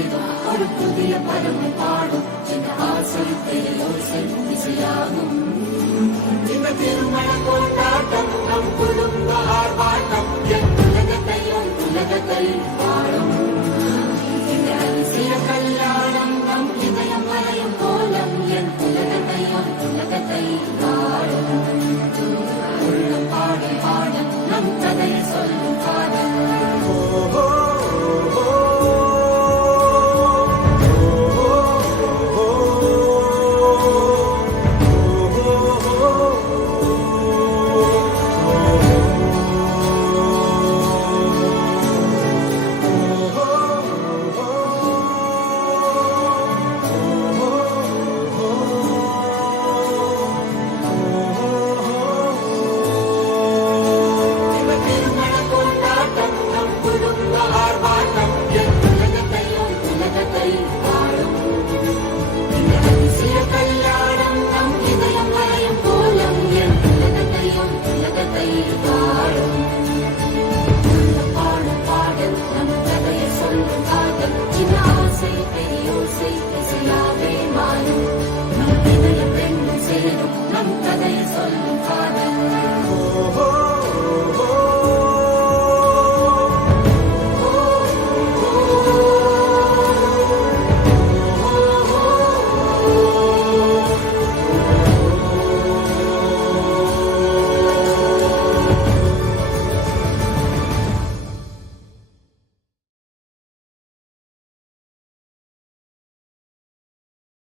ஏதோ ஒரு புதிய பதமும் பாடும் சின்ன ஆசை பெரியோசை இசையாகும் இந்த திருமண கொண்டாட்டம் நம் குடும்ப ஆர்ப்பாட்டம் என் உலகத்தை வாழும் இந்த அதிசய கல்யாணம் நம் இதயம் வரையும் கோலம் என் உலகத்தை வாழும் உள்ள பாடல் பாடல் நம் கதையை சொல்லும் காதல் Say,